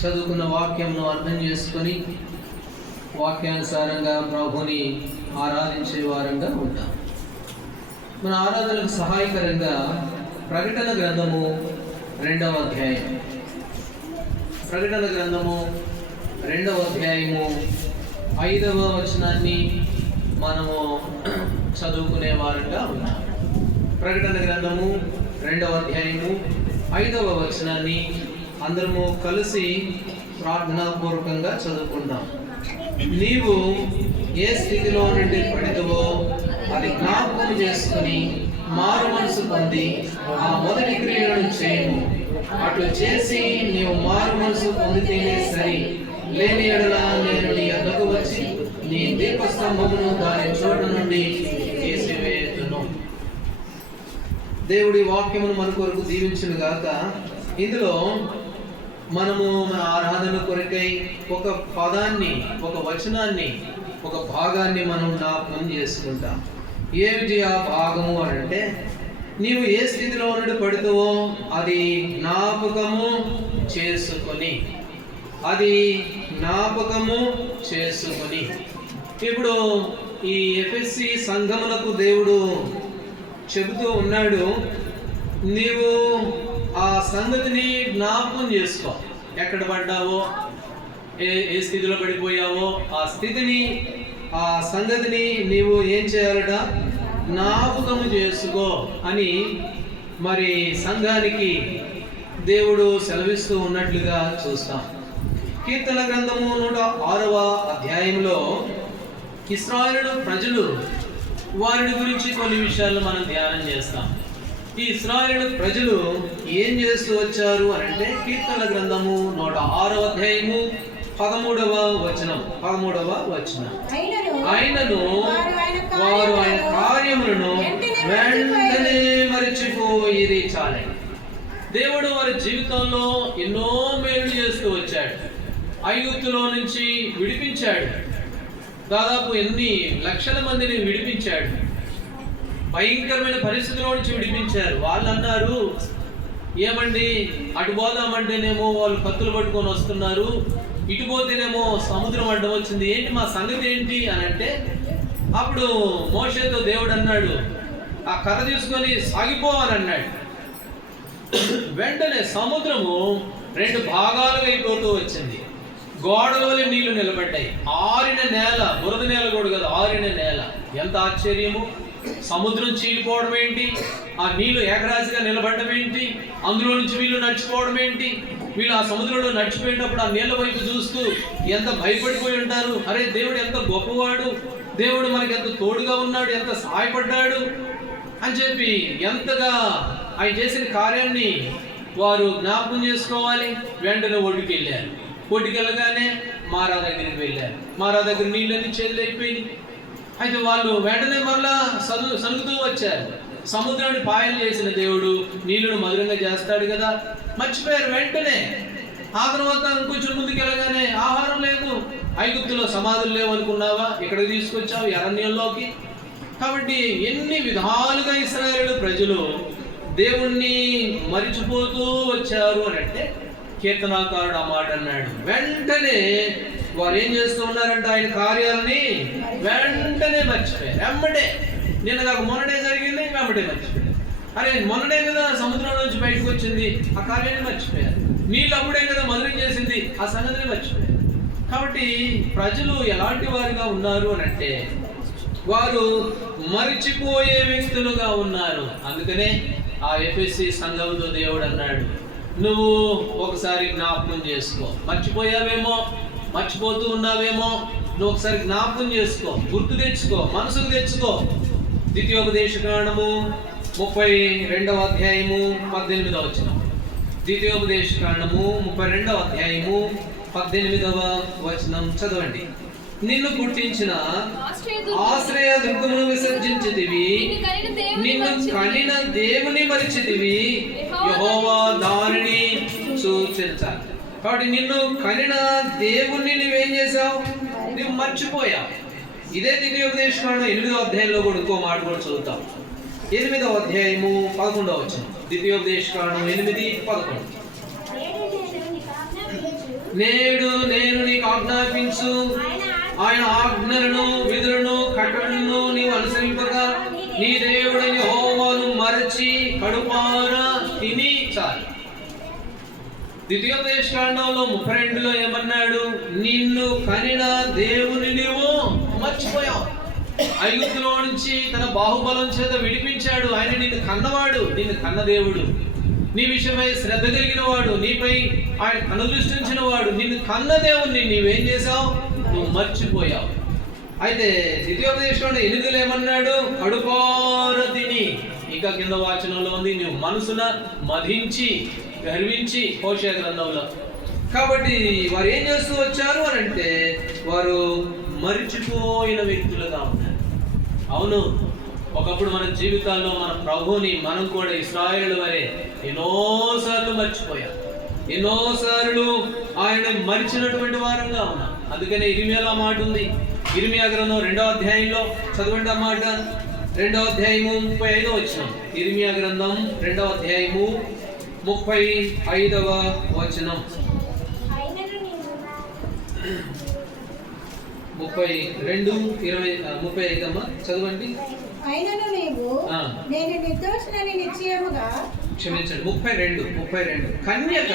చదువుకున్న వాక్యంను అర్థం చేసుకొని వాక్యానుసారంగా ప్రభుని ఆరాధించే వారంగా ఉంటాం. మన ఆరాధనకు సహాయకరంగా ప్రకటన గ్రంథము 2వ అధ్యాయం, ప్రకటన గ్రంథము 2వ అధ్యాయము 5వ వచనాన్ని మనము చదువుకునే వారంగా ఉన్నాం. ప్రకటన గ్రంథము 2వ అధ్యాయము 5వ వచనాన్ని అందరము కలిసి ప్రార్థనాపూర్వకంగా చదువుకుందాం. నీవు ఏ స్థితిలో నుండి పడితవో అది జ్ఞాపకం చేసుకుని మారు మనసు పొంది ఆ మొదటి క్రియలను చేయము. అట్లు చేసి నీవు మారు మనసు పొందితేనే సరి, లేని ఎడల నేను నీ వద్దకు వచ్చి నీ దీపస్తంభమును దాని చోటు నుండి తీసివేయుదును. దేవుడి వాక్యమును మన కొరకు దీవించును గాక. ఇందులో మనము మన ఆరాధన కొరకై ఒక పదాన్ని, ఒక వచనాన్ని, ఒక భాగాన్ని మనం జ్ఞాపకం చేసుకుంటాం. ఏమిటి ఆ భాగము అని అంటే, నీవు ఏ స్థితిలో నుండి పడుతావో అది జ్ఞాపకము చేసుకొని, అది జ్ఞాపకము చేసుకొని. ఇప్పుడు ఈ ఎఫెసీ సంఘములకు దేవుడు చెబుతూ ఉన్నాడు, నీవు ఆ సంగతిని జ్ఞాపకం చేసుకో. ఎక్కడ పడ్డావో, ఏ స్థితిలో పడిపోయావో ఆ స్థితిని, ఆ సంగతిని నీవు ఏం చేయాలట, జ్ఞాపకము చేసుకో అని మరి సంఘానికి దేవుడు సెలవిస్తూ ఉన్నట్లుగా చూస్తాం. కీర్తన గ్రంథము 106వ అధ్యాయంలో ఇశ్రాయేలు ప్రజలు, వారిని గురించి కొన్ని విషయాలు మనం ధ్యానం చేస్తాం. ఈ ఇశ్రాయేలు ప్రజలు ఏం చేస్తూ వచ్చారు అని అంటే, కీర్తన గ్రంథము 106వ అధ్యాయము 13వ వచనం, ఆయనను వారు ఆయన కార్యములను వెంటనే మరిచిపోయిరి. చాలే, దేవుడు వారి జీవితంలో ఎన్నో మేలు చేస్తూ వచ్చాడు. ఐగుప్తులో నుంచి విడిపించాడు, దాదాపు ఎన్ని లక్షల మందిని విడిపించాడు. భయంకరమైన పరిస్థితుల్లో నుంచి విడిపించారు. వాళ్ళు అన్నారు, ఏమండి అటు పోదామంటేనేమో వాళ్ళు కత్తులు పట్టుకొని వస్తున్నారు, ఇటు పోతేనేమో సముద్రం అడ్డం వచ్చింది, ఏంటి మా సంగతి ఏంటి అని అంటే, అప్పుడు మోషేతో దేవుడు అన్నాడు, ఆ కర్ర తీసుకొని సాగిపో అని అన్నాడు. వెంటనే సముద్రము 2 భాగాలుగా అయిపోతూ వచ్చింది. గోడల వల్ల నీళ్లు నిలబడ్డాయి. ఆరిన నేల, బురద నేల కూడా కదా, ఆరిన నేల. ఎంత ఆశ్చర్యము! సముద్రం చీలిపోవడం ఏంటి, ఆ నీళ్లు ఏకరాశిగా నిలబడడం ఏంటి, అందులో నుంచి వీళ్ళు నడిచిపోవడం ఏంటి. వీళ్ళు ఆ సముద్రంలో నడిచిపోయినప్పుడు ఆ నీళ్ళ వైపు చూస్తూ ఎంత భయపడిపోయి ఉంటారు. అరే, దేవుడు ఎంత గొప్పవాడు, దేవుడు మనకి ఎంత తోడుగా ఉన్నాడు, ఎంత సహాయపడ్డాడు అని చెప్పి ఎంతగా ఆయన చేసిన కార్యాన్ని వారు జ్ఞాపకం చేసుకోవాలి. వెంటనే ఒడ్డుకి వెళ్ళారు. ఒడ్డుకి వెళ్ళగానే మారా దగ్గరికి వెళ్ళారు. మారా దగ్గర నీళ్ళన్నీ చేతులైపోయినాయి. అయితే వాళ్ళు వెంటనే మరలా సనుగుతూ వచ్చారు. సముద్రాన్ని పాయలు చేసిన దేవుడు నీళ్లను మధురంగా చేస్తాడు కదా, మర్చిపోయారు వెంటనే. ఆ తర్వాత ఇంకొంచెం ముందుకు వెళ్ళగానే ఆహారం లేదు. ఐగుప్తులో సమాధులు లేవు అనుకున్నావా, ఇక్కడికి తీసుకొచ్చావు అరణ్యంలోకి. కాబట్టి ఎన్ని విధాలుగా ఇశ్రాయేలు ప్రజలు దేవుణ్ణి మరిచిపోతూ వచ్చారు అని అంటే, కీర్తనాకారుడు ఆ మాట అన్నాడు. వెంటనే వారు ఏం చేస్తూ ఉన్నారంటే, ఆయన కార్యాలని వెంటనే మర్చిపోయారు. వెంబడే, నిన్న కాక మొన్ననే జరిగింది, వెంబడే మర్చిపోయారు. అరే, మొన్ననే కదా సముద్రం నుంచి బయటకు వచ్చింది, ఆ కార్యాన్ని మర్చిపోయారు. నీళ్ళు అప్పుడే కదా మధురం చేసింది, ఆ సంగతిని మర్చిపోయారు. కాబట్టి ప్రజలు ఎలాంటి వారుగా ఉన్నారు అని అంటే, వారు మరిచిపోయే వ్యక్తులుగా ఉన్నారు. అందుకనే ఆ ఎఫెసీ సంఘంతో దేవుడు అన్నాడు, నువ్వు ఒకసారి జ్ఞాపకం చేసుకో. మర్చిపోయావేమో, మర్చిపోతూ ఉన్నావేమో, నువ్వు ఒకసారి జ్ఞాపకం చేసుకో, గుర్తు తెచ్చుకో, మనసుకు తెచ్చుకో. ద్వితీయోపదేశకాండము 32వ అధ్యాయము 18వ వచనం. ద్వితీయోపదేశకాండము 32వ అధ్యాయము 18వ వచనం చదవండి. నిన్ను పుట్టించిన ఆశ్రయ దుర్గమును విసర్జించితివి, నిన్ను కనిన దేవుని మరిచితివి, యెహోవా దానిని సూచించాలి. కాబట్టి నిన్ను కనిన దేవుణ్ణి నువ్వేం చేశావు, నువ్వు మర్చిపోయావు. ఇదే ద్వితీయోపదేశకాండం 8వ అధ్యాయంలో కూడా ఇంకో మాట కూడా చదువుతాం. 8వ అధ్యాయము 11వ వచనం. ద్వితీయోపదేశకాండం 8:11. నేడు నేను నీకు ఆజ్ఞాపించు ఆయన ఆజ్ఞలను విధులను కట్టడలను నీవు అనుసరింపగా నీ దేవుడని యెహోవాను మరచి కడుపారా తిని చాలు. ద్వితీయోపదేశకాండంలో 32లో ఏమన్నాడు? నిన్ను కనిన దేవుని నీవు మర్చిపోయావు. ఐగుప్తులో నుంచి తన బాహుబలం చేత విడిపించాడు. ఆయన నిన్ను కన్నవాడు, నిన్ను కన్న దేవుడు, నీ విషయమై శ్రద్ధ కలిగిన వాడు, నీపై ఆయన కనుదృష్టించిన వాడు, నిన్ను కన్న దేవుణ్ణి నీవేం చేసావు? నువ్వు మర్చిపోయావు. అయితే ద్వితీయోపదేశంలో 8లో ఏమన్నాడు? కడుపార తిని. ఇంకా కింద వాచనంలో ఉంది, నువ్వు మనసున మధించి గర్వించి, హోషేయ గ్రంథంలో. కాబట్టి వారు ఏం చేస్తూ వచ్చారు అని అంటే వారు మరిచిపోయిన వ్యక్తులుగా ఉన్నారు. అవును, ఒకప్పుడు మన జీవితాల్లో మన ప్రభువుని మనం కూడా ఇశ్రాయేలు వలె ఎన్నోసార్లు మర్చిపోయాం, ఎన్నోసార్లు ఆయన మరిచినటువంటి వారంగా ఉన్నాం. అందుకనే ఇర్మియాలో మాట ఉంది. ఇర్మియా గ్రంథం 2వ అధ్యాయంలో చదవండి ఆ మాట. 2వ అధ్యాయము 35వ వచనం. ఇర్మియా గ్రంథం 2వ అధ్యాయము 35వ వచనం. 32:35 అమ్మా చదవండి. అయినను నీవు నేను నిర్దోషినని నిశ్చయముగా, క్షమించండి, 32 కన్యక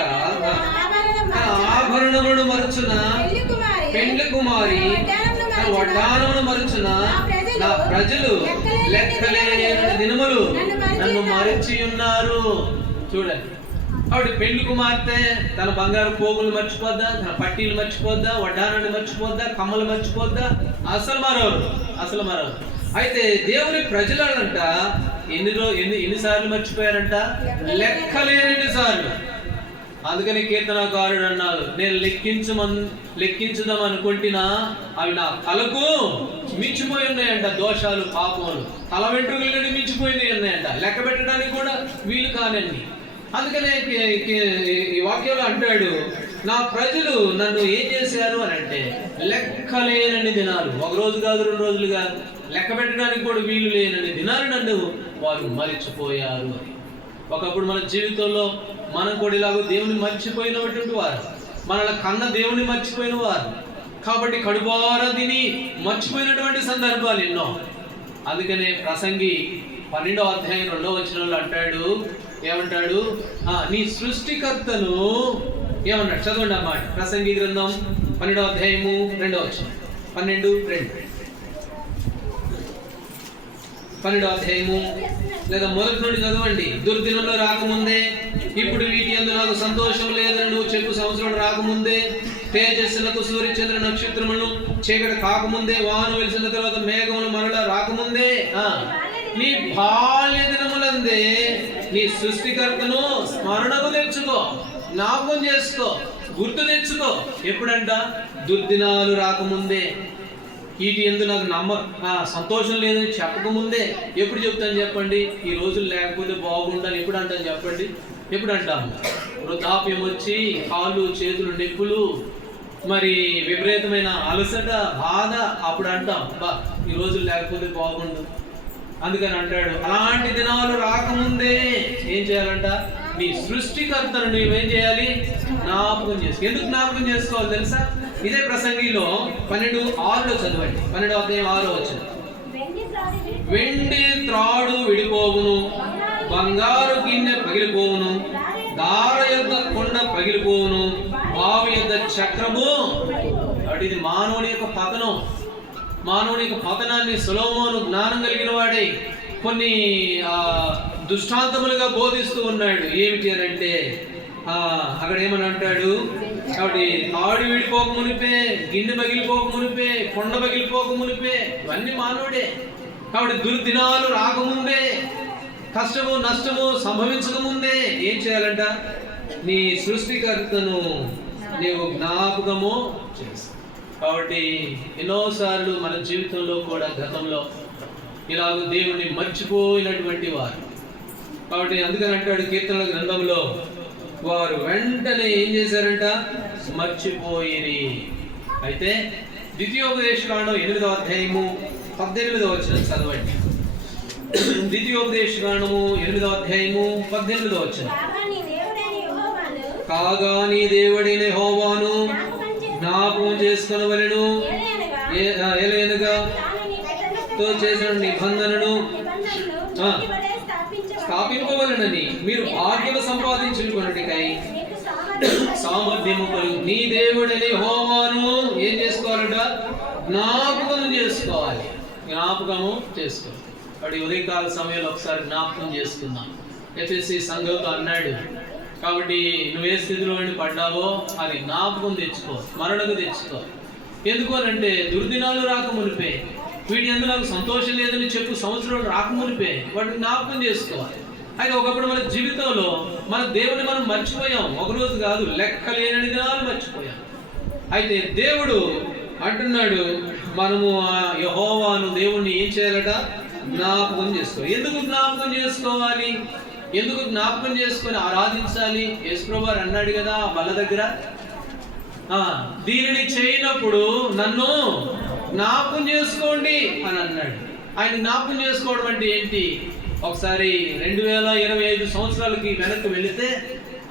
ఆభరణములను మరచున, పెండ్లి కుమారి వడ్డానమును మరచున, నా ప్రజలు లెక్కలేని దినములు నన్ను మరచి ఉన్నారు. చూడండి, ఆవిడ పెండ్లి కుమార్తె తన బంగారు పోగులు మర్చిపోద్దా? తన పట్టీలు మర్చిపోద్దా? వడ్డానాన్ని మర్చిపోద్దా? కమ్మలు మర్చిపోద్దా? అసలు మరో. అయితే దేవుని ప్రజలంట ఎన్నిసార్లు మర్చిపోయారంట? లెక్కలేని సార్లు. అందుకని కీర్తనకారుడు అన్నాడు, నేను లెక్కించుదాం అనుకుంటున్నా అవి నా తలకు మించిపోయి ఉన్నాయంట. దోషాలు, పాపములు తల వెంట్రుకలు మించిపోయింది ఉన్నాయంట, లెక్క పెట్టడానికి కూడా వీలు కానండి. అందుకనే ఈ వాక్యంలో అంటాడు, నా ప్రజలు నన్ను ఏం చేశారు అని అంటే లెక్కలేనన్ని దినాలు, ఒక రోజు కాదు, 2 రోజులు కాదు, లెక్క పెట్టడానికి కూడా వీలు లేనన్ని దినాలు నన్ను వారు మరిచిపోయారు అని. ఒకప్పుడు మన జీవితంలో మనం కూడా ఇలాగో దేవుని మర్చిపోయినటువంటి వారు, మనల్ని కన్న దేవుని మర్చిపోయిన వారు. కాబట్టి కడుపారా తిని మర్చిపోయినటువంటి సందర్భాలు ఎన్నో. అందుకనే ప్రసంగి 12వ అధ్యాయం 2వ వచనంలో అంటాడు, ఏమంటాడు? నీ సృష్టికర్తను ఏమన్నాడు? చదవండి అన్నమాట. ప్రసంగి గ్రంథం 12వ అధ్యాయము 2వ వచనం. 12 అధ్యాయము లేదా మొదటి నుండి చదవండి. దుర్దినంలో రాకముందే ఇప్పుడు వీటి యందు నాకు సంతోషం లేదని నువ్వు చెప్పు సంవత్సరం రాకముందే, తేజస్సులకు సూర్యచంద్ర నక్షత్రములను చీకటి కాకముందే, వాను వెలిసిన తర్వాత మేఘములు మరలా రాకముందే, నీ బాల్య దినములందే నీ సృష్టికర్తను స్మరణకు తెచ్చుకో, జ్ఞాపకం చేసుకో, గుర్తు తెచ్చుకో. ఎప్పుడంట? దుర్దినాలు రాకముందే, వీటి ఎందు నాకు సంతోషం లేదని చెప్పకముందే. ఎప్పుడు చెప్తాను చెప్పండి? ఈ రోజులు లేకపోతే బాగుండాలి. ఎప్పుడు అంటాను చెప్పండి? ఎప్పుడు అంటాము? వృద్ధాప్యం వచ్చి కాళ్ళు చేతులు నొప్పులు, మరి విపరీతమైన అలసట, బాధ, అప్పుడు అంటాం ఈ రోజులు లేకపోతే బాగుండు. అందుకని అంటాడు, అలాంటి దినాలు రాకముందే ఏం చేయాలంట? నీ సృష్టికర్తను నువ్వేం చేయాలి? జ్ఞాపకం చేసుకో. ఎందుకు జ్ఞాపకం చేసుకోవాలి తెలుసా? ఇదే ప్రసంగిలో 12:6 చదవండి. 12వ అధ్యాయం 6వ వచనం. వెండి త్రాడు విడిపోవును, బంగారు గిన్నె పగిలిపోవును, దార యొద్ద కొండ పగిలిపోవును, బావి యొద్ద చక్రము. కాబట్టి ఇది మానవుని యొక్క పతనం. మానవుని యొక్క పతనాన్ని సొలొమోను జ్ఞానం కలిగిన వాడే కొన్ని దృష్టాంతములుగా బోధిస్తూ ఉన్నాడు. ఏమిటి అని అంటే అక్కడ ఏమని అంటాడు? కాబట్టి తాడు విడిపోక మునిపే, గిన్నె పగిలిపోక మునిపే, కొండ పగిలిపోక మునిపే, ఇవన్నీ మానవుడే. కాబట్టి దుర్దినాలు రాకముందే, కష్టము నష్టము సంభవించక ముందే ఏం చేయాలంట? నీ సృష్టికర్తను నీవు జ్ఞాపకము చేస్తావు. కాబట్టి ఎన్నోసార్లు మన జీవితంలో కూడా గతంలో ఇలాగ దేవుని మర్చిపోయినటువంటి వారు. కాబట్టి అందుకని అంటాడు కీర్తనల గ్రంథంలో, వారు వెంటనే ఏం చేశారంట? మర్చిపోయిరి. అయితే ద్వితీయోపదేశకాండం 8వ అధ్యాయము 18వ వచనం చదవండి. ద్వితీయోపదేశకాండము 8వ అధ్యాయము 18వ వచనం. కాగా నీ దేవుడైన యెహోవాను జ్ఞాపకం చేసుకొనవలెను. ఏలయనగా తో చేసిన నిబంధనను స్థాపింపవలెనని మీరు భాగ్యము సంపాదించుకొనుటకై సామర్థ్యము కలుగు. నీ దేవుడని యెహోవాను ఏం చేసుకోవాలంట? జ్ఞాపకం చేసుకోవాలి. జ్ఞాపకము చేసుకోవాలి. వాడి ఉదయకాల సమయంలో ఒకసారి జ్ఞాపకం చేసుకుందాం. ఎఫెసీ సంఘంతో అన్నాడు, కాబట్టి నువ్వే స్థితిలో పడ్డావో అది జ్ఞాపకం తెచ్చుకో, స్మరణకు తెచ్చుకో. ఎందుకు అనంటే దుర్దినాలు రాకమునిపే, వీటి అందు నాకు సంతోషం లేదని చెప్పు సంవత్సరాలు రాకమునిపే వాటిని జ్ఞాపకం చేసుకోవాలి. అయితే ఒకప్పుడు మన జీవితంలో మన దేవుని మనం మర్చిపోయాం. ఒకరోజు కాదు, లెక్కలేని దినాలు మర్చిపోయాం. అయితే దేవుడు అంటున్నాడు, మనము యెహోవాను దేవుణ్ణి ఏం చేయాలట? జ్ఞాపకం చేసుకోవాలి. ఎందుకు జ్ఞాపకం చేసుకోవాలి? ఎందుకు జ్ఞాపకం చేసుకొని ఆరాధించాలి? యేసుప్రభు అన్నాడు కదా బల్ల దగ్గర, దీనిని చేయనప్పుడు నన్ను జ్ఞాపకం చేసుకోండి అని అన్నాడు. ఆయన జ్ఞాపకం చేసుకోవడం అంటే ఏంటి? ఒకసారి 2025 సంవత్సరాలకి వెనక్కి వెళితే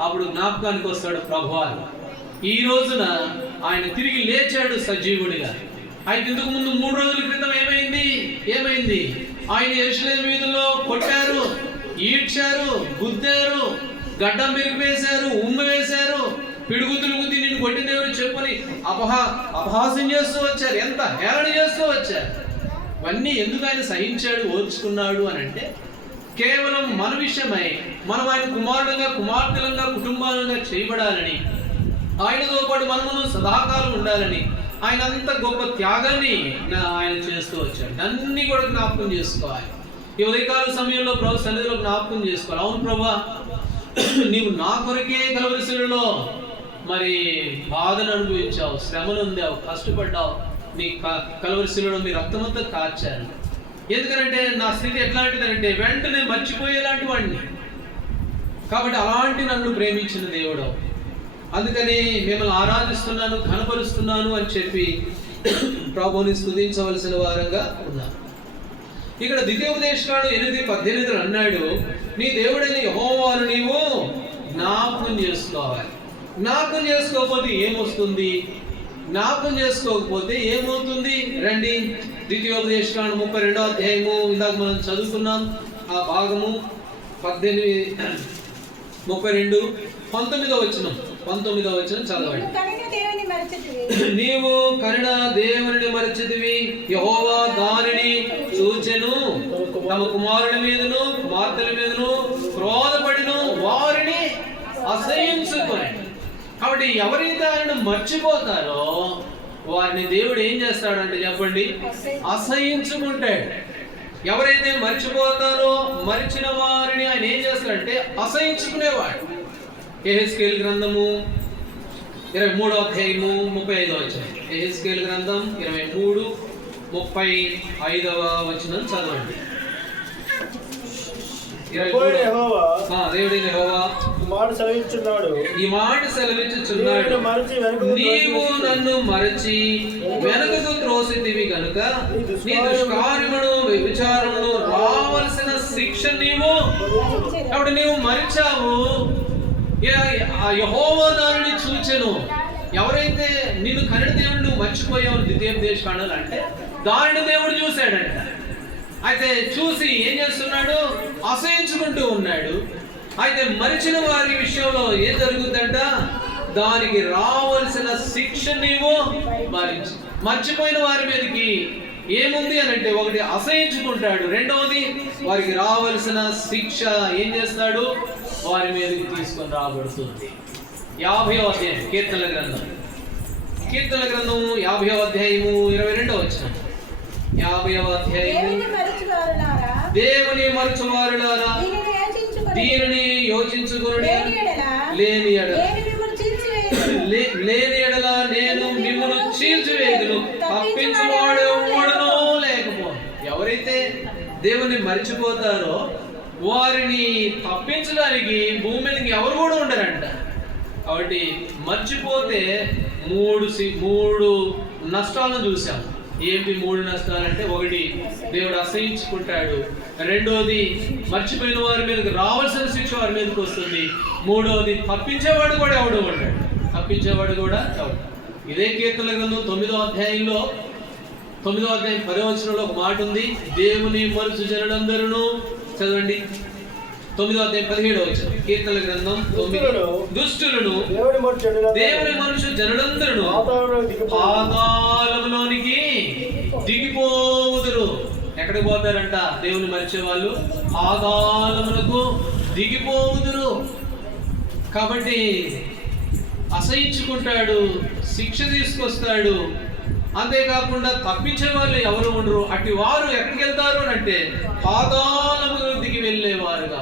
అప్పుడు జ్ఞాపకానికి వస్తాడు ప్రభువారు. ఈ రోజున ఆయన తిరిగి లేచాడు సజీవుడిగా. అయితే ఇంతకు ముందు 3 రోజుల క్రితం ఏమైంది? ఆయన యెరూషలేము వీధుల్లో కొట్టారు, ఈడ్చారు, గుద్దారు, గడ్డం పెరిగివేశారు, ఉమ్మ వేశారు, పిడుగుతులు గుద్ది నిన్ను కొట్టిన దేవుడు చెప్పని అపహాస్యం చేస్తూ వచ్చారు, ఎంత హేళన చేస్తూ వచ్చారు. ఇవన్నీ ఎందుకు ఆయన సహించాడు, ఓర్చుకున్నాడు అని అంటే కేవలం మన విషయమై మనం ఆయన కుమారుడుగా, కుమార్తెలుగా, కుటుంబాలుగా చేయబడాలని, ఆయనతో పాటు మనము సదాకాలం ఉండాలని ఆయన అంత గొప్ప త్యాగాన్ని ఆయన చేస్తూ వచ్చాడు. అన్ని కూడా జ్ఞాపకం చేసుకోవాలి. ఈ ఉదయకాల సమయంలో ప్రభు సన్నిధిలో జ్ఞాపకం చేసుకోవాలి. అవును ప్రభా, నీవు నా కొరకే కలవరి శిలువలో మరి బాధను అనుభవించావు, శ్రమను ఉందావు, కష్టపడ్డావు. నీ కలవరి శిలువలో మీ రక్తమంతా కార్చారు. ఎందుకంటే నా స్థితి ఎట్లాంటిదంటే వెంటనే మర్చిపోయేలాంటి వాడిని. కాబట్టి అలాంటి నన్ను ప్రేమించిన దేవుడు, అందుకని మిమ్మల్ని ఆరాధిస్తున్నాను, ఘనపరుస్తున్నాను అని చెప్పి ప్రభువుని స్తుతించవలసిన వారంగా ఉన్నారు. ఇక్కడ ద్వితీయోపదేశకాండం 8:18 అన్నాడు, నీ దేవుడైన యెహోవాను నీవు జ్ఞాపకం చేసుకోవాలి. జ్ఞాపకం చేసుకోకపోతే ఏమొస్తుంది? జ్ఞాపకం చేసుకోకపోతే ఏమవుతుంది? రండి, ద్వితీయోపదేశకాండం 32వ అధ్యాయము, ఇందాక మనం చదువుకున్నాం ఆ భాగము 19వ వచనం చదవండి. నీవు కనిన దేవుని మరచితివి, యెహోవా దానిని చూచెను, తమ కుమారుల మీదను కుమార్తెల మీదను క్రోధపడిను, వారిని అసహ్యించుకొని. కాబట్టి ఎవరైతే ఆయన మర్చిపోతారో వారిని దేవుడు ఏం చేస్తాడంటే చెప్పండి, అసహ్యించుకుంటాడు. ఎవరైతే మర్చిపోతారో మరిచిన వారిని ఆయన ఏం చేస్తాడంటే అసహ్యించుకునేవాడు. యెహెజ్కేలు గ్రంథము 23వ అధ్యాయము 35వ వచనం. యెహెజ్కేలు గ్రంథం 23:35వ వచనం చదవండి. దేవుడైన యెహోవా ఈ మాట సెలవిచ్చుచున్నాడు, నీవు నన్ను మరచి వెనుకకు త్రోసితివి కనుక నీ దుష్కార్యమును వ్యభిచారమును రావలసిన శిక్ష నీవు. కాబట్టి నీవు మరిచావు, యెహోవా దానిని చూచెను. ఎవరైతే నిన్ను కనిన దేవుడు నువ్వు మర్చిపోయావు ద్వితీయోపదేశకాండం అంటే దానిని దేవుడు చూశాడంట. అయితే చూసి ఏం చేస్తున్నాడు? అసహించుకుంటూ ఉన్నాడు. అయితే మరిచిన వారి విషయంలో ఏం జరుగుతుందంట? దానికి రావలసిన శిక్ష నీవు భరించు. మర్చిపోయిన వారి మీదకి ఏముంది అని అంటే, ఒకటి అసహించుకుంటాడు, రెండవది వారికి రావలసిన శిక్ష ఏం చేస్తాడు? వారి మీదకి తీసుకొని రాబడుతుంది. 50వ అధ్యాయం కీర్తనల గ్రంథం 50వ అధ్యాయము 22వ వచనం. 50వ అధ్యాయము, దేవుని మరచువారులారా దీనిని యోచించుకొనుడి, లేని ఎడల నేను మిమ్మల్ని చీల్చివేయుదును, తప్పించువాడు ఎవడునూ లేకపోను. ఎవరైతే దేవుని మర్చిపోతారో వారిని తప్పించడానికి భూమి మీదకి ఎవరు కూడా ఉండరంట. కాబట్టి మర్చిపోతే మూడు నష్టాలను చూసాం. ఏంటి 3 నష్టాలంటే? ఒకటి, దేవుడు అసహించుకుంటాడు. రెండోది, మర్చిపోయిన వారి మీదకి రావాల్సిన శిక్ష వారి మీదకి వస్తుంది. మూడోది, తప్పించేవాడు కూడా ఎవడు ఉంటాడు. ఇదే కీర్తనల గ్రంథం 9వ అధ్యాయం 10వ వచనంలో ఒక మాట ఉంది. దేవుని మరుచు జనులందరూ, చదవండి 9వ అధ్యాయం 17వ వచనం. కీర్తనల గ్రంథం 9. దుష్టులను దేవుని మనుషు జనులందరూ పాతాళంలోనికి దిగిపోవుదురు. ఎక్కడికి పోతారంట? దేవుని మరిచే వాళ్ళు పాతాళములకు దిగిపోవుదురు. కాబట్టి అసహించుకుంటాడు, శిక్ష తీసుకొస్తాడు. అంతేకాకుండా తప్పించే వాళ్ళు ఎవరు ఉండరు. అటు వారు ఎక్కడికి వెళ్తారు అంటే పాతాళముకు దిగి వెళ్ళేవారుగా.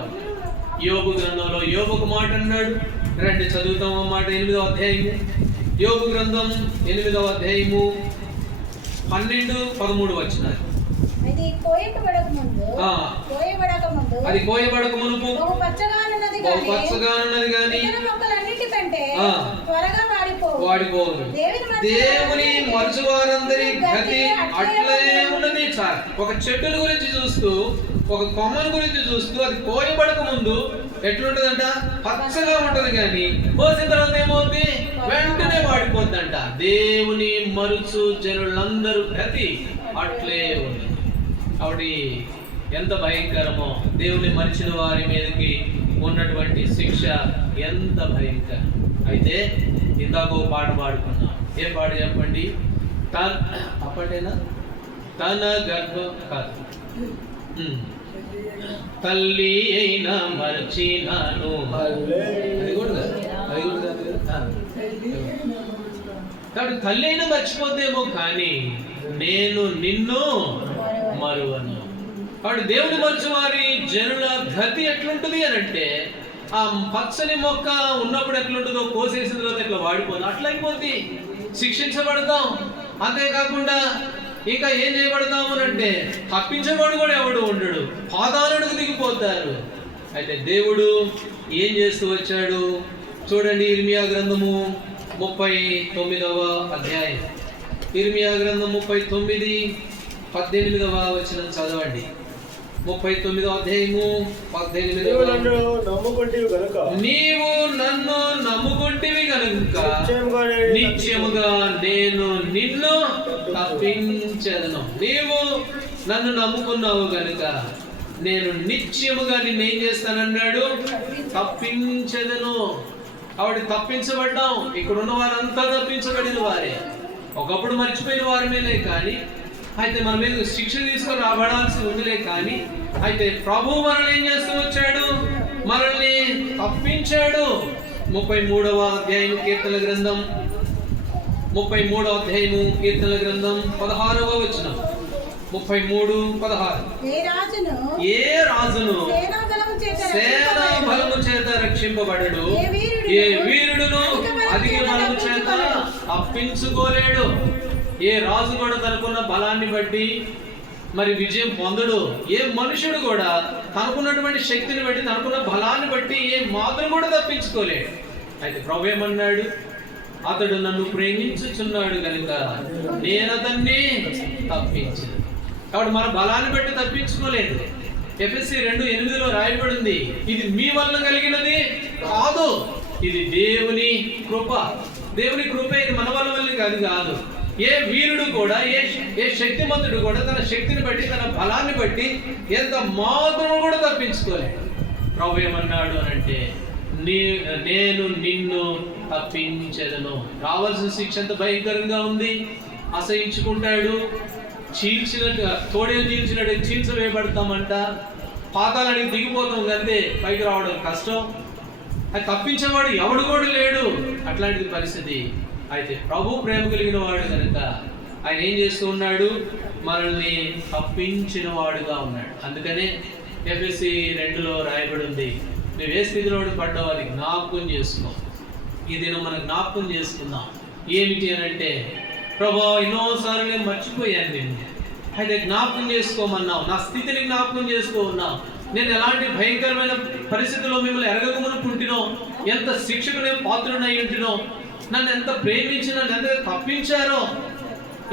యోబు గ్రంథంలో యోబుకు మాట అన్నాడు. రండి చదువుతాం ఆ మాట. 8వ అధ్యాయము, యోబు గ్రంథం 8వ అధ్యాయము 12-13 వచనాలు. అది కోయబడక మునుపు బహు పచ్చగానున్నది గాని మొక్కలన్నిటికంటే త్వరగా వాడిపోవు. దేవుని మరుచువారందరి గతి అట్లే ఉన్నది. ఒక చెట్టుల గురించి చూస్తూ, ఒక కొమ్మను గురించి చూస్తూ, అది కోయబడక ముందు ఎట్లుంటదంట? పచ్చగా ఉంటది, కానీ కోసిన తర్వాత ఏమవుతుంది? వెంటనే వాడిపోద్దంట. దేవుని మరుచు జనులందరూ గతి అట్లే ఉంది. కాబట్టి ఎంత భయంకరమో దేవుని మరిచిన వారి మీదకి ఉన్నటువంటి శిక్ష ఎంత భయంకరం. అయితే ఇందాక ఓ పాట పాడుకున్నాం. ఏం పాట చెప్పండి? అప్పటేనా? తన గర్భం కాదు, తల్లి అయినా మర్చినాను. అది కూడా కాబట్టి తల్లి అయినా మర్చిపోతేమో, కానీ నేను నిన్ను మరువను. కాబట్టి దేవుని మరుచు వారి జనుల గతి ఎట్లుంటుంది అని అంటే, ఆ పచ్చని మొక్క ఉన్నప్పుడు ఎట్లుంటుందో కోసేసిన తర్వాత ఇట్లా వాడిపోతుంది. అట్లయిపోద్ది, శిక్షించబడతాం. అంతేకాకుండా ఇంకా ఏం చేయబడతాము అంటే తప్పించబడు కూడా ఎవడు ఉండడు, పాతాళానికి దిగిపోతారు. అయితే దేవుడు ఏం చేస్తూ వచ్చాడు చూడండి. ఇర్మియా గ్రంథము 39వ అధ్యాయం, ఇర్మియా గ్రంథం 39:18 వచనం చదవండి. 39వ అధ్యాయము 18. నీవు నన్ను నమ్ముకుంటివి గనుక నిత్యముగా నేను నిన్ను తప్పించెదను. నీవు నన్ను నమ్ముకున్నావు గనుక నేను నిత్యముగా నిన్ను ఏం చేస్తానన్నాడు? తప్పించెదను. కాబట్టి తప్పించబడ్డాం. ఇక్కడ ఉన్న వారంతా తప్పించబడిన వారే. ఒకప్పుడు మర్చిపోయిన వారమేలే, కానీ అయితే మన మీద శిక్ష తీసుకొని రాబడాల్సి ఉందిలే. కానీ అయితే ప్రభు మనల్ని ఏం చేస్తూ వచ్చాడు? మనల్ని తప్పించాడు. 33వ అధ్యాయం కీర్తనల గ్రంథం 16వ వచనం. 33:16. ఏ రాజును సేనా బలము చేత రక్షింపబడడు, ఏ వీరుడును అధిక బలము చేత తప్పించుకోలేడు. ఏ రాజు కూడా తనకున్న బలాన్ని బట్టి మరి విజయం పొందడు. ఏ మనుషుడు కూడా తనకున్నటువంటి శక్తిని బట్టి, తనకున్న బలాన్ని బట్టి ఏ మాత్రం కూడా తప్పించుకోలేడు. అయితే ప్రభు ఏమన్నాడు? అతడు నన్ను ప్రేమించుచున్నాడు కనుక నేను అతన్ని తప్పించను. కాబట్టి మన బలాన్ని బట్టి తప్పించుకోలేదు. ఎఫెసీ 2:8 రాయబడింది, ఇది మీ వల్ల కలిగినది కాదు, ఇది దేవుని కృప. దేవుని కృప, ఇది మన వల్ల కాదు. ఏ వీరుడు కూడా, ఏ శక్తిమంతుడు కూడా తన శక్తిని బట్టి, తన బలాన్ని బట్టి ఎంత మాత్రం కూడా తప్పించుకోలేడు. ప్రభు ఏమన్నాడు అంటే, నేను నిన్ను తప్పించెదను. రావాల్సిన శిక్ష ఎంత భయంకరంగా ఉంది. అసహించుకుంటాడు, చీల్చినట్టుగా, తోడేలు చీల్చినట్టు చీల్చవేయబడతామంట. పాతాళానికి దిగిపోతాం, అంతే, పైకి రావడం కష్టం. అది తప్పించేవాడు ఎవడు కూడా లేడు. అట్లాంటిది పరిస్థితి. అయితే ప్రభు ప్రేమ కలిగిన వాడు కనుక ఆయన ఏం చేస్తూ ఉన్నాడు? మనల్ని తప్పించిన వాడుగా ఉన్నాడు. అందుకనే ఎఫెసీ 2లో రాయబడి ఉంది, నువ్వు ఏ స్థితిలో పడ్డావు అది జ్ఞాపకం చేసుకో. ఇది మనం జ్ఞాపకం చేసుకుందాం. ఏమిటి అని అంటే, ప్రభు ఎన్నోసార్లు నేను మర్చిపోయాను నిన్ను, అయితే జ్ఞాపకం చేసుకోమన్నావు. నా స్థితిని జ్ఞాపకం చేసుకోమన్నావు. నేను ఎలాంటి భయంకరమైన పరిస్థితుల్లో మిమ్మల్ని ఎరగకమునుకుంటున్నావు, ఎంత శిక్షకు నేను పాత్రనై ఉంటున్నావు, నన్ను ఎంత ప్రేమించి నన్ను ఎంత తప్పించారో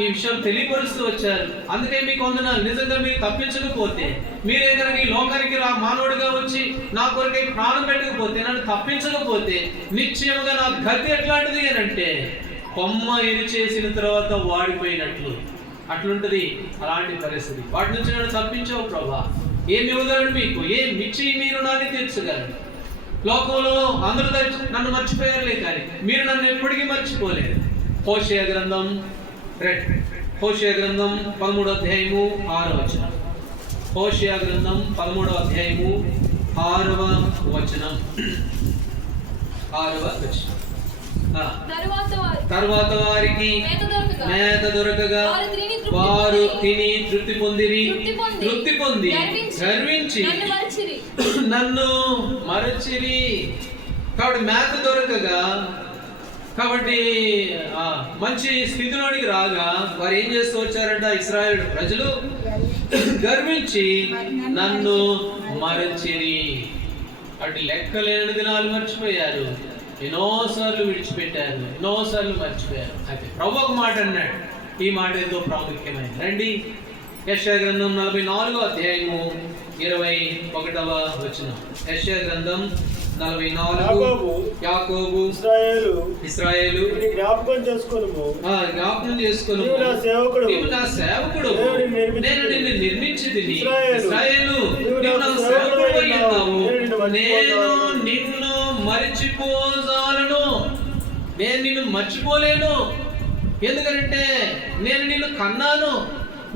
ఈ విషయం తెలియపరుస్తూ వచ్చారు. అందుకే మీకు వందనాలు. నిజంగా మీరు తప్పించకపోతే, మీరే కనుక ఈ లోకానికి మానవుడిగా వచ్చి నా కొరకై ప్రాణం పెట్టకపోతే, నన్ను తప్పించకపోతే నిశ్చయముగా నా గతి ఎట్లాంటిది అని అంటే కొమ్మ ఇరిచేసిన తర్వాత వాడిపోయినట్లు అట్లుంటది అలాంటి పరిస్థితి. వాటి నుంచి నన్ను తప్పించావు ప్రభా. ఏమి ఇవ్వగలను మీకు? ఏం ఇచ్చి మీ రుణాన్ని తీర్చగలను? లోకంలో అందరూ నన్ను మర్చిపోయారులే, కానీ మీరు నన్ను ఎప్పటికీ మర్చిపోలేరు. హోషేయ గ్రంథం 13వ అధ్యాయము 6వ వచనం. హోషేయ గ్రంథం 13వ అధ్యాయము 6వ వచనం. తరువాత వారికి మేత దొరకగా వారు తిని తృప్తి పొంది గర్వించి నన్ను మరచిరి. కాబట్టి మేత దొరకగా, కాబట్టి మంచి స్థితిలోనికి రాగా వారు ఏం చేస్తూ వచ్చారంట? ఇశ్రాయేలు ప్రజలు గర్వించి నన్ను మరచిరి. అటు లెక్కలేని దినాలు మర్చిపోయారు, ఎన్నోసార్లు విడిచిపెట్టారు, ఎన్నోసార్లు మర్చిపోయారు. అయితే ప్రభు ఒక మాట అన్నాడు, ఈ మాట ఎంతో ప్రాముఖ్యమైనది. రండి, యెషయా గ్రంథం 44వ అధ్యాయము 21వ వచనం. యెషయా గ్రంథం 44. యాకోబు ఇశ్రాయేలు జ్ఞాపకం చేసుకొనుము, నీవు నా సేవకుడు, నేను నిన్ను నిర్మించితిని. ఇశ్రాయేలు, నీవు నా సేవకుడు అయ్యున్నావు. నేను నిన్ను మరిచిపోజాలను, నేను నిన్ను మర్చిపోలేను. ఎందుకంటే నేను నిన్ను కన్నాను,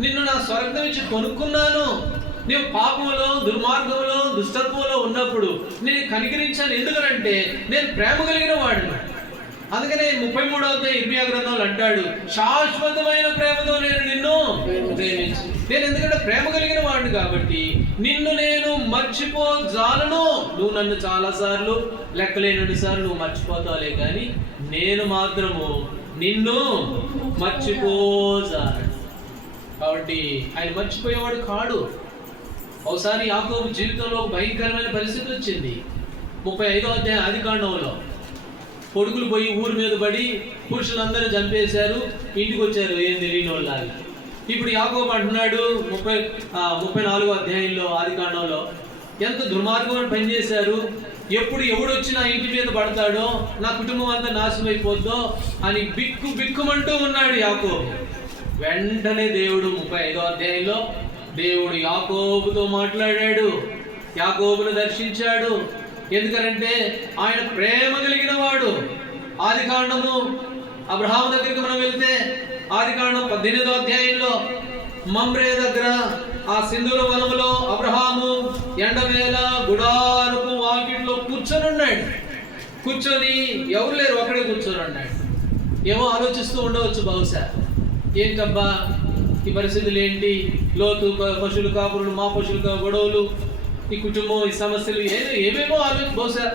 నిన్ను నా స్వర్గం ఇచ్చి కొనుక్కున్నాను. నీవు పాపంలో, దుర్మార్గంలో, దుష్టత్వంలో ఉన్నప్పుడు నేను కనికరించాను. ఎందుకంటే నేను ప్రేమ కలిగిన వాడిని. అందుకనే 33వ ఇర్మియా గ్రంథంలో అంటాడు, శాశ్వతమైన ప్రేమతో నేను నిన్ను ప్రేమించి. నేను ఎందుకంటే ప్రేమ కలిగిన వాడిని కాబట్టి నిన్ను నేను మర్చిపోజాలను. నువ్వు నన్ను చాలాసార్లు, లెక్కలేనన్ని సార్లు నువ్వు మర్చిపోతావులే, కానీ నేను మాత్రము నిన్ను మర్చిపోజాలను. కాబట్టి ఆయన మర్చిపోయేవాడు కాడు. ఒకసారి యాకోబు జీవితంలో భయంకరమైన పరిస్థితి వచ్చింది. 35వ అధ్యాయం ఆదికాండంలో పొడుగులు పోయి ఊరి మీద పడి పురుషులందరూ చంపేశారు, ఇంటికి వచ్చారు ఏం తెలియని వాళ్ళలాగా. ఇప్పుడు యాకోబు అంటున్నాడు 34వ అధ్యాయంలో ఆదికాండంలో, ఎంత దుర్మార్గమైన పని చేశారు, ఎప్పుడు ఎవడొచ్చి నా ఇంటి మీద పడతాడో, నా కుటుంబం అంతా నాశనం అయిపోద్దో అని బిక్కుమంటూ ఉన్నాడు యాకోబు. వెంటనే దేవుడు 35వ అధ్యాయంలో దేవుడు యాకోబుతో మాట్లాడాడు, యాకోబును దర్శించాడు. ఎందుకంటే ఆయన ప్రేమ కలిగిన వాడు. ఆదికాండము అబ్రహాము దగ్గరికి మనం వెళ్తే ఆదికాండం 18వ అధ్యాయంలో మమ్రే దగ్గర ఆ సింధూర వనములో అబ్రహాము ఎండవేళ గుడారపు వాకిట్లో కూర్చొని ఉన్నాడు. కూర్చొని ఎవరు లేరు, అక్కడే కూర్చొని ఉన్నాడు. ఏమో ఆలోచిస్తూ ఉండవచ్చు బహుశా, ఏంటబ్బా ఈ పరిస్థితులు ఏంటి, లోతు పశువుల కాపురులు, మా పశువుల గొడవలు, ఈ కుటుంబం, ఈ సమస్యలు, ఏమేమో బహుశా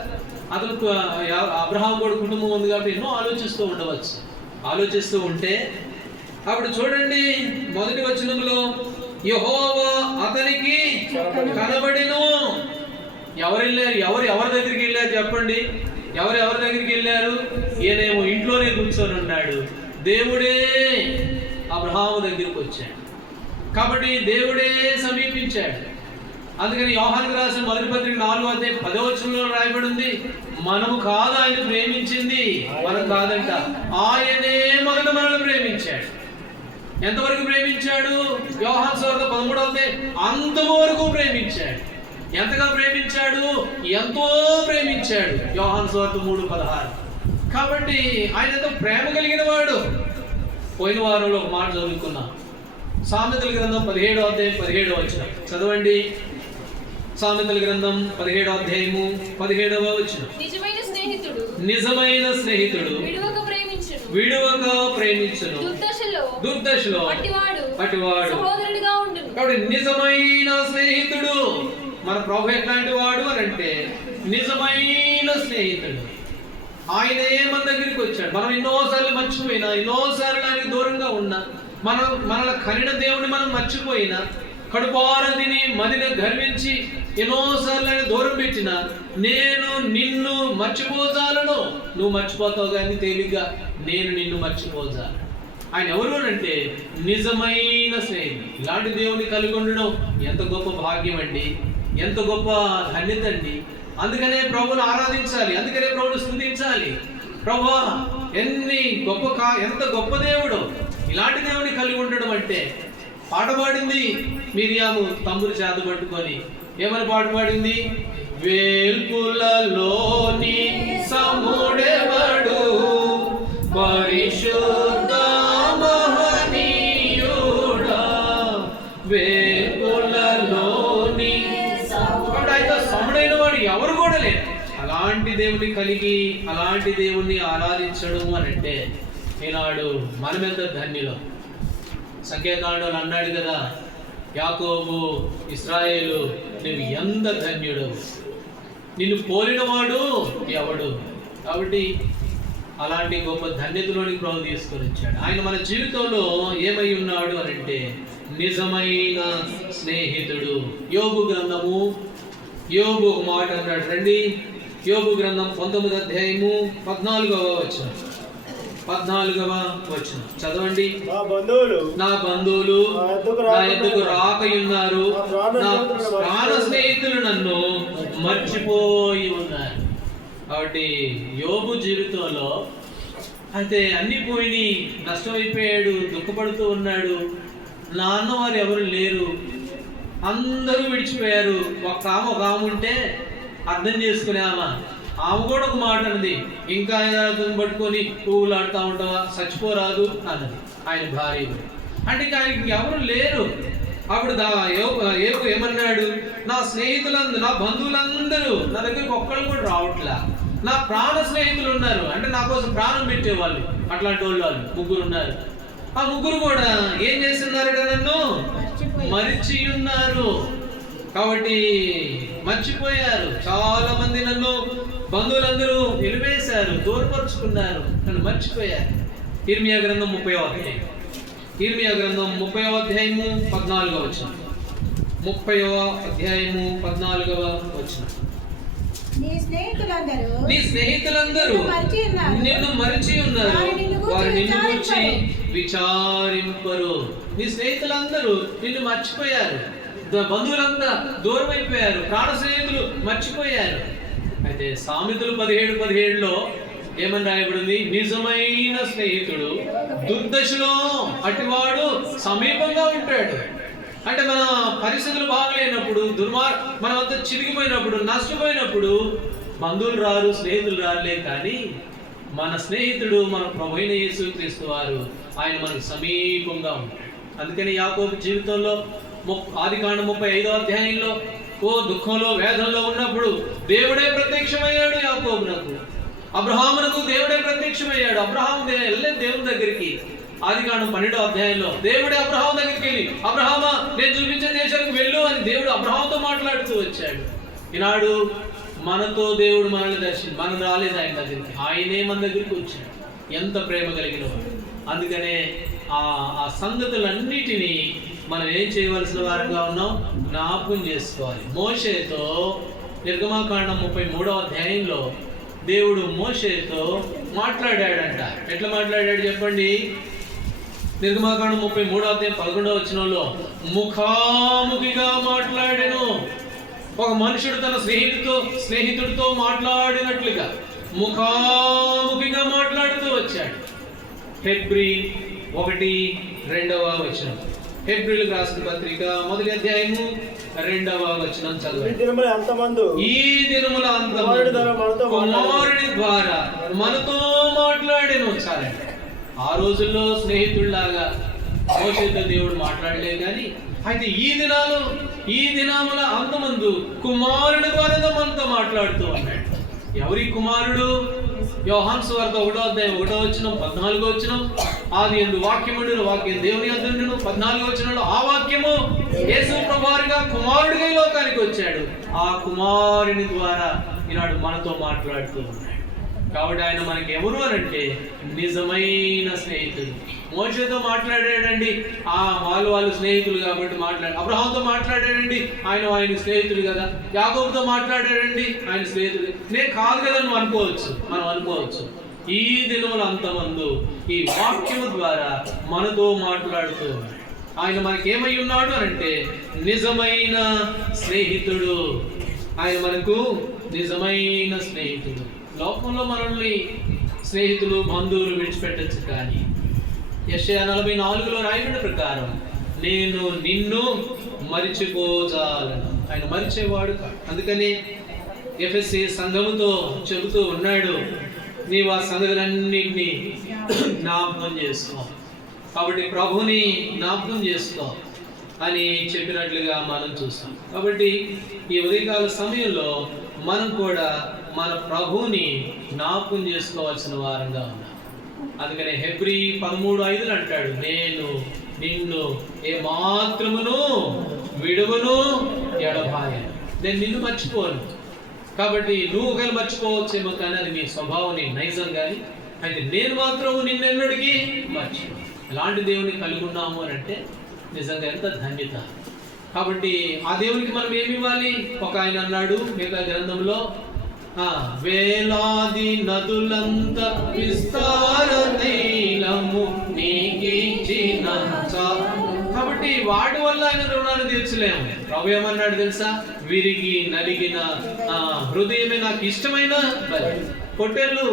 అతను అబ్రహాం కూడా కుటుంబం ఉంది కాబట్టి ఎన్నో ఆలోచిస్తూ ఉండవచ్చు. ఆలోచిస్తూ ఉంటే అప్పుడు చూడండి మొదటి వచనంలో, యెహోవా అతనికి కనబడెను. ఎవరు వెళ్ళారు? ఎవరి దగ్గరికి వెళ్ళారు చెప్పండి? ఎవరి దగ్గరికి వెళ్ళారు? ఈయనేమో ఇంట్లోనే కూర్చొని ఉన్నాడు. దేవుడే అబ్రహాము దగ్గరికి వచ్చాడు. కాబట్టి దేవుడే సమీపించాడు. అందుకని యోహానుకు రాసిన మొదటి పత్రిక 4వ అధ్యాయం 10వ వచనంలో రాయబడి ఉంది, మనము కాదు ఆయన ప్రేమించింది, మనం కాదంట, ఆయనే మొదట మనల్ని ప్రేమించాడు. ఎంతవరకు ప్రేమించాడు? యోహాను సువార్త 13వ అధ్యాయం అంతవరకు ప్రేమించాడు. ఎంతగా ప్రేమించాడు? ఎంతో ప్రేమించాడు. యోహాను సువార్త 3:16. కాబట్టి ఆయన ఎంతో ప్రేమ కలిగిన వాడు. పోయిన వారంలో ఒక మాట చదువుకున్నాం, సామెతల గ్రంథం 17వ అధ్యాయం 17వ వచనం చదవండి. సామెతల గ్రంథం 17వ అధ్యాయము 17వ వచనం. నిజమైన స్నేహితుడు విడువక ప్రేమించును, దుర్దశలో అటివాడు. కాబట్టి నిజమైన స్నేహితుడు మన ప్రభు ఎట్లాంటి వాడు అని అంటే నిజమైన స్నేహితుడు. ఆయనే మన దగ్గరికి వచ్చాడు. మనం ఎన్నోసార్లు మర్చిపోయినా, ఎన్నోసార్లు ఆయనకి దూరంగా ఉన్నా, మనల కనిన దేవుని మనం మర్చిపోయినా, కడుపార తిని మదిని గర్వించి ఎన్నోసార్లు ఆయన దూరం పెట్టినా, నేను నిన్ను మర్చిపోజాలను. నువ్వు మర్చిపోతావు కానీ తేలిగ్గా నేను నిన్ను మర్చిపోజాలను. ఆయన ఎవరు అంటే నిజమైన స్నేహితుడు. ఇలాంటి దేవుని కలిగి ఉండడం ఎంత గొప్ప భాగ్యం అండి, ఎంత గొప్ప ధన్యత అండి. అందుకనే ప్రభువును ఆరాధించాలి, అందుకనే ప్రభువును స్తుతించాలి. ప్రభువా ఎంత గొప్ప దేవుడు. ఇలాంటి దేవుని కలిగి ఉండడం అంటే, పాట పాడింది మిరియాము తంబురు చేత పట్టుకొని. ఏమని పాట పాడింది? వేల్పులలోని సముడెవడు, పరిశుద్ధ మహనీయుడా, వేల్పులలోని సముడైన వాడు ఎవరు కూడా లేరు. అలాంటి దేవుని కలిగి అలాంటి దేవుణ్ణి ఆరాధించడం అని అంటే ఈనాడు మనమెంత ధన్యులం. సంఖ్యాకాండంలో అన్నాడు కదా, యాకోబు, ఇశ్రాయేలు, నువ్వు ఎంత ధన్యుడు, నిన్ను పోలినవాడు ఎవడు. కాబట్టి అలాంటి గొప్ప ధన్యతలోని ప్రభు తీసుకొని వచ్చాడు. ఆయన మన జీవితంలో ఏమై ఉన్నాడు అని అంటే నిజమైన స్నేహితుడు. యోబు గ్రంథము, యోబు ఒక మాట అన్నాడు, రండి. యోబు గ్రంథం 19వ అధ్యాయము 14వ వచనం. 14వ వచనం చదవండి. నా బంధువులు నా యొద్దకు రాకయున్నారు, నా ప్రాణ స్నేహితులు నన్ను మర్చిపోయి ఉన్నారు. కాబట్టి యోబు జీవితంలో అయితే అన్ని పోయి నష్టమైపోయాడు, దుఃఖపడుతూ ఉన్నాడు. నాన్న వారు ఎవరు లేరు, అందరూ విడిచిపోయారు. ఒక ఆమె ఉంటే అర్థం చేసుకునే ఆమె కూడా ఒక మాట అన్నది, ఇంకా పట్టుకొని పువ్వులు ఆడుతూ ఉంటావా, చచ్చిపోరాదు అన్నది ఆయన భార్య. అంటే ఆయనకి ఎవరు లేరు. అప్పుడు ఏమన్నాడు? నా స్నేహితులందరూ, నా బంధువులందరూ నా దగ్గరికి ఒక్కళ్ళు కూడా రావట్లా. నా ప్రాణ స్నేహితులు ఉన్నారు, అంటే నా కోసం ప్రాణం పెట్టేవాళ్ళు, అట్లాంటి వాళ్ళు ముగ్గురు ఉన్నారు. ఆ ముగ్గురు కూడా ఏం చేస్తున్నారట? నన్ను మరిచి ఉన్నారు. కాబట్టి మర్చిపోయారు. చాలా మంది నన్ను బంధువులందరూ నిలిపేశారు, దూరపరుచుకున్నారు, నన్ను మర్చిపోయారు. ఇర్మియా గ్రంథం 30వ అధ్యాయం, ఇర్మియా గ్రంథం 30వ అధ్యాయము 14వ వచనం. 30వ అధ్యాయము 14వ వచనం. నీ స్నేహితులందరూ నిన్ను మరిచి ఉన్నారు, వారు నిన్ను గురించి విచారింపరు. నీ స్నేహితులందరూ నిన్ను మర్చిపోయారు, బంధువులంతా దూరం అయిపోయారు, ప్రాణ స్నేహితులు మర్చిపోయారు. అయితే సామెతలు 17:17లో ఏమని రాయబడింది? నిజమైన స్నేహితుడు దుర్దశలో అటివాడు సమీపంగా ఉంటాడు. అంటే మన పరిస్థితులు బాగలేనప్పుడు, మనం అంతా చిరిగిపోయినప్పుడు, నష్టపోయినప్పుడు బంధువులు రారు, స్నేహితులు రారులే, కానీ మన స్నేహితుడు మన ప్రభువైన యేసుక్రీస్తు వారు, ఆయన మనకు సమీపంగా ఉంటాడు. అందుకని యాకోబు జీవితంలో ఆదికాండం 35వ అధ్యాయంలో దుఃఖంలో వేదనలో ఉన్నప్పుడు దేవుడే ప్రత్యక్షమయ్యాడు యాకోబునకు. అబ్రహామునకు దేవుడే ప్రత్యక్షమయ్యాడు. అబ్రహాము వెళ్ళలేదు దేవుని దగ్గరికి. ఆదికాండం 12వ అధ్యాయంలో దేవుడే అబ్రహాం దగ్గరికి వెళ్ళి, అబ్రహామా నేను చూపించే దేశానికి వెళ్ళు అని దేవుడు అబ్రహాంతో మాట్లాడుతూ వచ్చాడు. ఈనాడు మనతో దేవుడు మనల్ని మనం రాలేదు ఆయన దగ్గరికి, ఆయనే మన దగ్గరికి వచ్చాడు. ఎంత ప్రేమ కలిగిన వాడు. అందుకనే ఆ సంగతులన్నిటినీ మనం ఏం చేయవలసిన వారంగా ఉన్నాం? జ్ఞాపకం చేసుకోవాలి. మోషేతో నిర్గమాకాండం 33వ అధ్యాయంలో దేవుడు మోషేతో మాట్లాడాడంట. ఎట్లా మాట్లాడాడు చెప్పండి? నిర్గమాకాండం 33వ అధ్యాయం 11వ వచనంలో ముఖాముఖిగా మాట్లాడెను. ఒక మనుషుడు తన స్నేహితుడితో మాట్లాడినట్లుగా ముఖాముఖిగా మాట్లాడుతూ వచ్చాడు. హెబ్రీ 1:2వ వచనం. హెబ్రీలకు రాసిన పత్రిక 1వ అధ్యాయము 2వ వచనం చదవండి. ఈ దినముల అంతమందు కుమారుని ద్వారా మనతో మాట్లాడేను. చాలండి. ఆ రోజుల్లో స్నేహితుల్లాగా మోషేతో దేవుడు మాట్లాడలేదు, కానీ అయితే ఈ దినముల అంతమందు కుమారుని ద్వారా మనతో మాట్లాడుతూ ఉన్నాడు. ఎవరి కుమారుడు? యోహాను సువార్త 1వ అధ్యాయం 1వ వచనం 14వ వచనం. ఆది యందు వాక్యముండును, వాక్యం దేవుని యొద్ద నుండును. 14వ వచనంలో ఆ వాక్యము యేసు ప్రభువుగా కుమారుడిగా లోకానికి వచ్చాడు. ఆ కుమారుని ద్వారా ఈనాడు మనతో మాట్లాడుతూ ఉన్నాడు. కాబట్టి ఆయన మనకి ఎవరు అనంటే నిజమైన స్నేహితుడు. మోషేతో మాట్లాడాడండి, వాళ్ళు స్నేహితులు కాబట్టి అబ్రహాంతో మాట్లాడాడండి, ఆయన స్నేహితుడు కదా. యాకోబుతో మాట్లాడాడండి, ఆయన స్నేహితుడు. నేను కాదు కదా మనం అనుకోవచ్చు. ఈ దినముల అంతమందు ఈ వాక్యము ద్వారా మనతో మాట్లాడుతూ ఆయన మనకేమై ఉన్నాడు అనంటే నిజమైన స్నేహితుడు. ఆయన మనకు నిజమైన స్నేహితుడు. లోకంలో మనల్ని స్నేహితులు, బంధువులు విడిచిపెట్టచ్చు, కానీ యెషయా 44లో రాయబడిన ప్రకారం నేను నిన్ను మరిచిపోజాలను. ఆయన మరిచేవాడు కాదు. అందుకని ఎఫెసీ సంఘముతో చెబుతూ ఉన్నాడు, నీవు ఆ సంగతులన్నింటినీ జ్ఞాపకం చేసుకో. కాబట్టి ప్రభుని జ్ఞాపకం చేసుకో అని చెప్పినట్లుగా మనం చూస్తాం. కాబట్టి ఈ ఉదయకాల సమయంలో మనం కూడా మన ప్రభుని జ్ఞాపకం చేసుకోవాల్సిన వారంగా ఉన్నాం. అందుకనే హెబ్రీ 13:5 అంటాడు, నేను నిన్ను ఏ మాత్రమును విడువను ఎడబాయను. నేను నిన్ను మర్చిపోను. కాబట్టి నువ్వు ఒకవేళ మర్చిపోవచ్చేమో, కానీ అది నీ స్వభావం, నీ నైజం. కానీ అయితే నేను మాత్రం నిన్నెన్నడికి మర్చిపో. ఎలాంటి దేవుని కలిగి ఉన్నాము అని అంటే నిజంగా ఎంత ధన్యత. కాబట్టి ఆ దేవునికి మనం ఏమి ఇవ్వాలి? ఒక ఆయన అన్నాడు మిగతా గ్రంథంలో, వేలాది నదులంత విస్తార తైలము నీకిచ్చిన. కాబట్టి వాటి వల్ల ఆయన రుణాన్ని తీర్చలేము. ప్రభు ఏమన్నాడు తెలుసా? విరిగి నలిగిన హృదయమే నాకు ఇష్టమైన బలి. పొట్టేళ్ళు,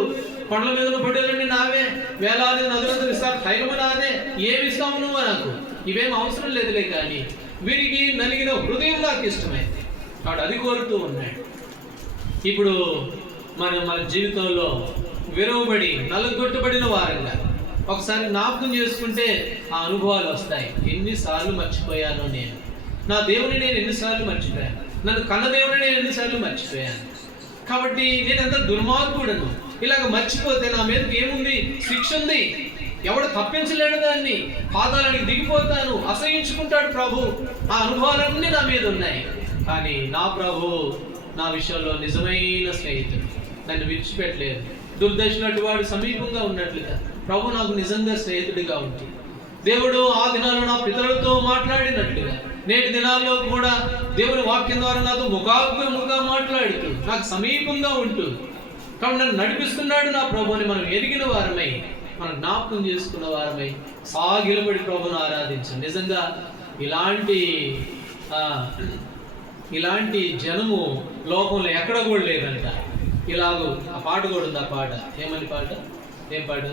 కొండల మీద పొట్టేళ్ళండి నావే, వేలాది నదులంత విస్తార తైలము నాదే, ఏమి ఇస్తాము నువ్వు నాకు? ఇవేం అవసరం లేదులే, కానీ విరిగి నలిగిన హృదయం నాకు ఇష్టమైంది. వాడు అది కోరుతూ ఉన్నాడు. ఇప్పుడు మన జీవితంలో విరవబడి నలుగొట్టబడిన వారంగా ఒకసారి జ్ఞాపకం చేసుకుంటే ఆ అనుభవాలు వస్తాయి. ఎన్నిసార్లు మర్చిపోయాను నేను, నా దేవుని నేను ఎన్నిసార్లు మర్చిపోయాను, నన్ను కన్న దేవుని నేను ఎన్నిసార్లు మర్చిపోయాను. కాబట్టి నేను ఎంత దుర్మార్గుడను. ఇలాగ మర్చిపోతే నా మీదకి ఏముంది? శిక్ష ఉంది. ఎవడు తప్పించలేడు దాన్ని. పాతాళానికి దిగిపోతాను, అసహించుకుంటాడు ప్రభు. ఆ అనుభవాలన్నీ నా మీద ఉన్నాయి. కానీ నా ప్రభు నా విషయంలో నిజమైన స్నేహితుడు, నన్ను విడిచిపెట్టలేదు. దుర్దర్శనట్టు వాడు సమీపంగా ఉన్నట్లుగా ప్రభు నాకు నిజంగా స్నేహితుడిగా ఉంటుంది. దేవుడు ఆ దినాల్లో నా పితరులతో మాట్లాడినట్లుగా నేటి దినాల్లో కూడా దేవుని వాక్యం ద్వారా నాతో ముఖాముఖిగా మాట్లాడుతూ నాకు సమీపంగా ఉంటూ కాబట్టి నన్ను నడిపిస్తున్నాడు నా ప్రభుని మనం ఎరిగిన వారమై, మనం జ్ఞాపకం చేసుకున్న వారమై సాగిలబడి ప్రభుని ఆరాధించండి. నిజంగా ఇలాంటి జనము లోకంలో ఎక్కడ కూడా లేదంట. ఇలాగూ ఆ పాట కూడా ఉంది. ఆ పాట ఏమని పాట? ఏం పాట?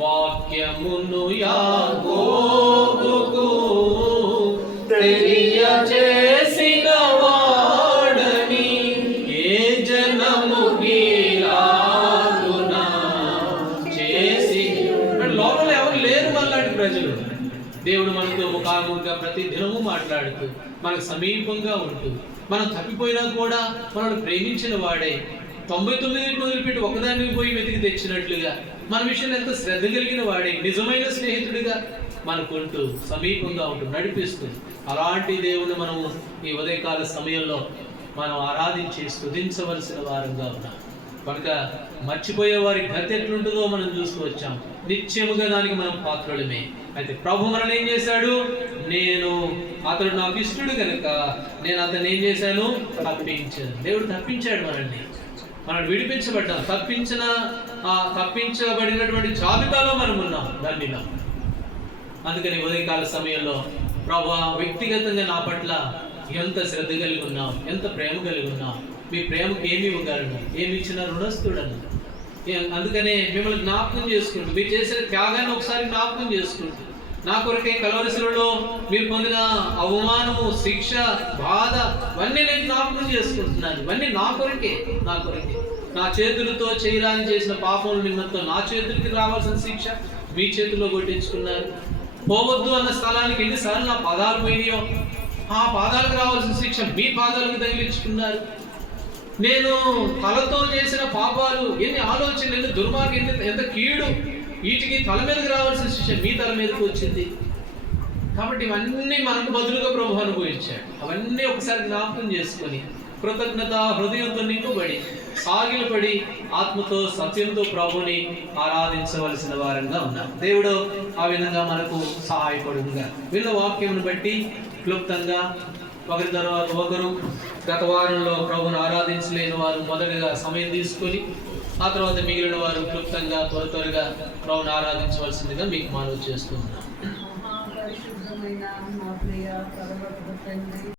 వాక్యమును యాకోబుకు తెలియజేసిన వాడని ఏ జనము గీలాగునా చేసి. లోకంలో ఎవరు లేరు మనలాంటి ప్రజలు. దేవుడు మనతో ముఖాముఖిగా ప్రతి దినము మాట్లాడుతూ మనకు సమీపంగా ఉంటూ మనం తప్పిపోయినా కూడా మనల్ని ప్రేమించిన వాడే 99 వదిలిపెట్టి ఒకదాన్ని పోయి వెతికి తెచ్చినట్లుగా మన విషయంలో ఎంత శ్రద్ధ కలిగిన వాడే నిజమైన స్నేహితుడిగా మనకుంటూ సమీపంగా ఉంటూ నడిపిస్తూ అలాంటి దేవుని మనం ఈ ఉదయకాల సమయంలో మనం ఆరాధించి స్తుతించవలసిన వారంగా ఉన్నాం. కనుక మర్చిపోయే వారి గతి ఎట్లుంటుందో మనం చూస్తూ వచ్చాం. నిత్యముగా దానికి మనం పాత్రులమే. అయితే ప్రభు మనల్ని ఏం చేశాడు? అతడు నాకు ఇష్టడు కనుక నేను అతన్ని ఏం చేశాను? తప్పించాను. దేవుడు తప్పించాడు మనల్ని విడిపించబడ్డాం. తప్పించబడినటువంటి జాబితాలో మనం ఉన్నాం ధన్యులం. అందుకని ఉదయకాల సమయంలో ప్రభువా, వ్యక్తిగతంగా నా పట్ల ఎంత శ్రద్ధ కలిగి ఉన్నాం, ఎంత ప్రేమ కలిగి ఉన్నాం. మీ ప్రేమకు ఏమి ఇవ్వగలను? ఏమి ఇచ్చిన రుణస్థుడను. అందుకనే మిమ్మల్ని జ్ఞాపకం చేసుకుంటూ మీరు చేసిన త్యాగాన్ని ఒకసారి జ్ఞాపకం చేసుకుంటూ నా కొరకే కలవరి శిలువలో మీరు పొందిన అవమానము, శిక్ష, బాధ ఇవన్నీ నేను జ్ఞాపకం చేసుకుంటున్నాను. ఇవన్నీ నా కొరకే. నా చేతులతో చేయరాని చేసిన పాపముల నిమిత్తం నా చేతులకి రావాల్సిన శిక్ష మీ చేతుల్లో కొట్టించుకున్నారు. పోవద్దు అన్న స్థలానికి ఎన్నిసార్లు నా పాదాలు పోయినాయో ఆ పాదాలకు రావాల్సిన శిక్ష మీ పాదాలకు తగిలించుకున్నారు. నేను తలతో చేసిన పాపాలు, ఎన్ని ఆలోచనలు, ఎన్ని దుర్మార్గం, ఎంత కీడు, వీటికి తల మీదకి రావాల్సిన శిక్ష మీ తల మీదకి వచ్చింది. కాబట్టి ఇవన్నీ మనకు బదులుగా ప్రభు అనుభవించాడు. అవన్నీ ఒకసారి జ్ఞాపకం చేసుకొని కృతజ్ఞత హృదయంతో నింపబడి సాగిలపడి ఆత్మతో సత్యంతో ప్రభుని ఆరాధించవలసిన వారంగా ఉన్నాం. దేవుడు ఆ విధంగా మనకు సహాయపడుగా. వీళ్ళ వాక్యమును బట్టి క్లుప్తంగా ఒకరి తర్వాత ఒకరు గత వారంలో ప్రభుని ఆరాధించలేని వారు మొదటగా సమయం తీసుకొని ఆ తర్వాత మిగిలిన వారు క్లుప్తంగా త్వరగా ప్రభుని ఆరాధించవలసిందిగా మీకు మనవి చేస్తున్నాం.